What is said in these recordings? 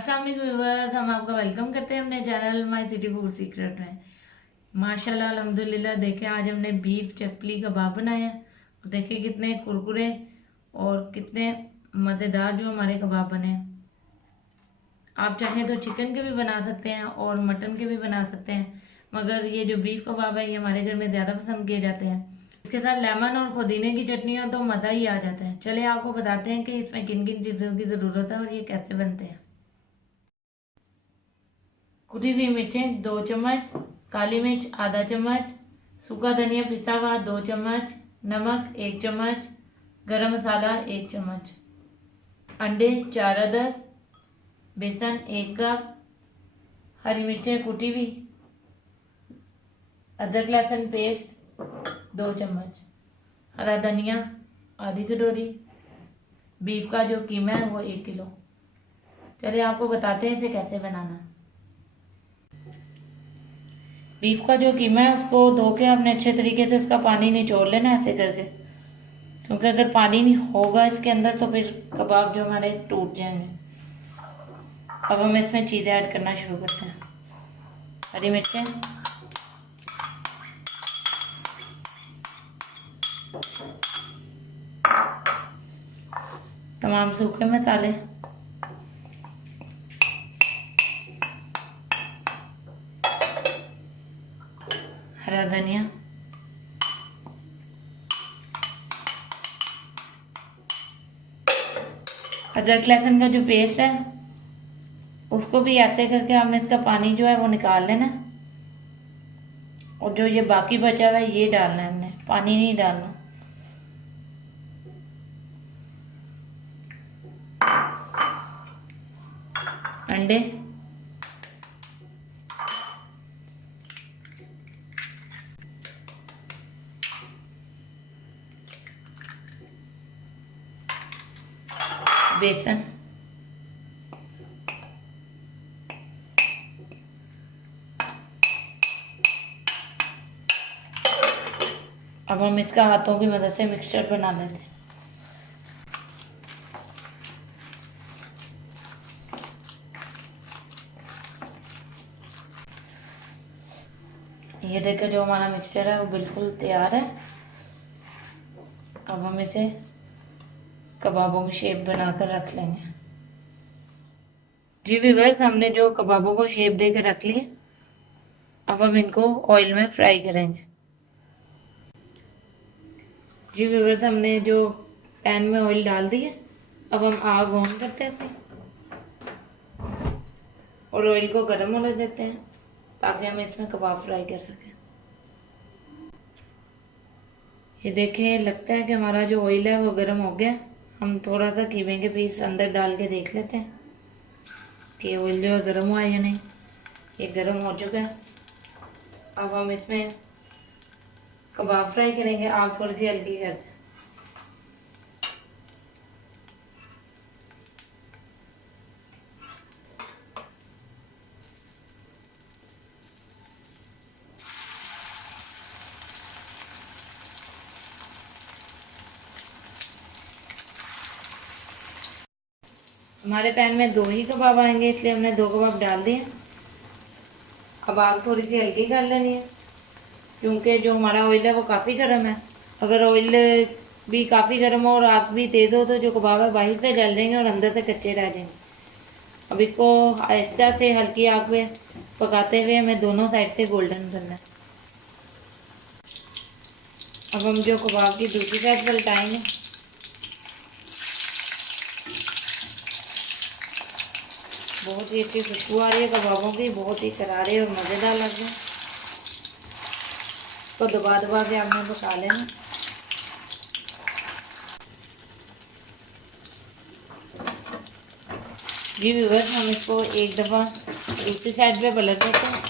अस्सलाम वालेकुम व्यूअर्स, हम आपका वेलकम करते हैं अपने channel my city food secret में। माशाल्लाह अल्हम्दुलिल्लाह। देखें आज हमने बीफ चकली कबाब बनाए हैं और देखें कितने कुरकुरे और कितने मज़ेदार जो हमारे कबाब बने हैं। आप चाहें तो चिकन के भी बना सकते हैं और मटन के भी बना सकते हैं, मगर ये जो बीफ कबाब है ये हमारे घर में ज़्यादा पसंद किए जाते हैं। इसके साथ लेमन और पुदीने की चटनी हो तो मज़ा ही आ जाता है। चलिए आपको बताते हैं कि इसमें किन किन चीज़ों की ज़रूरत है और ये कैसे बनते हैं। कुटी हुई मिर्चें 2 चम्मच, काली मिर्च आधा चम्मच, सूखा धनिया पिसा हुआ 2 चम्मच, नमक 1 चम्मच, गरम मसाला 1 चम्मच, अंडे 4 अदद, बेसन 1 कप, हरी मिर्चें कुटी हुई, अदरक लहसुन पेस्ट 2 चम्मच, हरा धनिया आधी कटोरी, बीफ का जो कीमा है वो 1 किलो। चलिए आपको बताते हैं इसे कैसे बनाना है। बीफ का जो कीमा है उसको धो के आपने अच्छे तरीके से उसका पानी निचोड़ लेना ऐसे करके, क्योंकि अगर पानी नहीं होगा इसके अंदर तो फिर कबाब जो हमारे टूट जाएंगे। अब हम इसमें चीज़ें ऐड करना शुरू करते हैं। हरी मिर्चें, तमाम सूखे मसाले, हरा धनिया, अदरक लहसुन का जो पेस्ट है उसको भी ऐसे करके हमने इसका पानी जो है वो निकाल लेना, और जो ये बाकी बचा हुआ है ये डालना है, हमने पानी नहीं डालना। अंडे, बेसन, अब हम इसका हाथों की मदद से मिक्सचर बना लेते हैं। ये देखो जो हमारा मिक्सचर है वो बिल्कुल तैयार है। अब हम इसे कबाबों की शेप बनाकर रख लेंगे। जी व्यूअर्स, हमने जो कबाबों को शेप देकर रख ली, अब हम इनको ऑयल में फ्राई करेंगे। जी व्यूअर्स, हमने जो पैन में ऑयल डाल दिया, अब हम आग ऑन करते हैं अपनी और ऑयल को गर्म होने देते हैं ताकि हम इसमें कबाब फ्राई कर सकें। ये देखें, लगता है कि हमारा जो ऑयल है वो गर्म हो गया। हम थोड़ा सा कीमे के पीस अंदर डाल के देख लेते हैं कि ऑयल जो है गर्म हुआ है या नहीं। ये गर्म हो चुका है। अब हम इसमें कबाब फ्राई करेंगे। आग थोड़ी सी हल्की कर दें। हमारे पैन में 2 ही कबाब आएंगे, इसलिए हमने 2 कबाब डाल दिए। अब आग थोड़ी सी हल्की कर लेनी है, क्योंकि जो हमारा ऑयल है वो काफ़ी गर्म है। अगर ऑयल भी काफ़ी गर्म हो और आग भी तेज़ हो तो जो कबाब है बाहर से जल जाएंगे और अंदर से कच्चे रह जाएंगे। अब इसको आहिस्ता से हल्की आग पे पकाते हुए हमें दोनों साइड से गोल्डन करना है। अब हम जो कबाब की दूसरी साइड पलटाएंगे। बहुत ही अच्छी खुशबू आ रही है कबाबों की, बहुत ही करारे और मज़ेदार लग रहे हैं। तो दबा दबा के आपने पका लेना। जी व्यूअर्स, हम इसको एक दफ़ा दूसरी साइड पे पलट देते हैं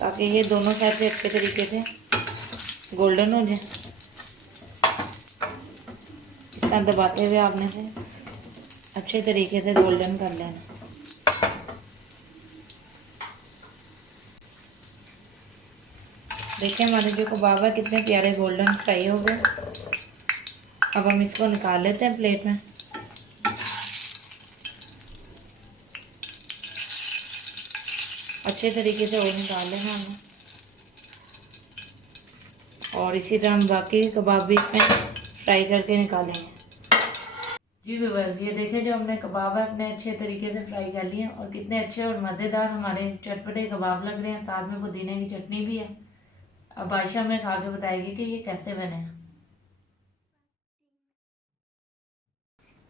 ताकि ये दोनों साइड से अच्छे तरीके से गोल्डन हो जाए। इसका दबाते हुए आपने से अच्छे तरीके से गोल्डन कर लेना। देखिए हमारे जो कबाब है कितने प्यारे गोल्डन फ्राई हो गए। अब हम इसको निकाल लेते हैं प्लेट में। अच्छे तरीके से और निकाल लेना हमें। और इसी तरह हम बाकी कबाब भी इसमें फ्राई करके निकालेंगे। जी व्यूअर्स, ये देखें जो हमने कबाब है अपने अच्छे तरीके से फ्राई कर लिए हैं और कितने अच्छे और मज़ेदार हमारे चटपटे कबाब लग रहे हैं। साथ में पुदीने की चटनी भी है। अब आयशा हमें खा के बताएगी कि ये कैसे बने हैं।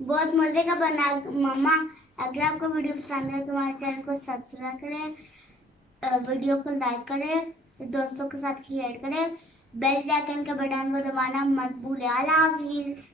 बहुत मजे का बना मम्मा। अगर आपको वीडियो पसंद है तो हमारे चैनल को सब्सक्राइब करें, वीडियो को लाइक करें, दोस्तों के साथ शेयर करें, बेल आइकन का बटन को दबाना मत भूलें। अल्लाह हाफिज़।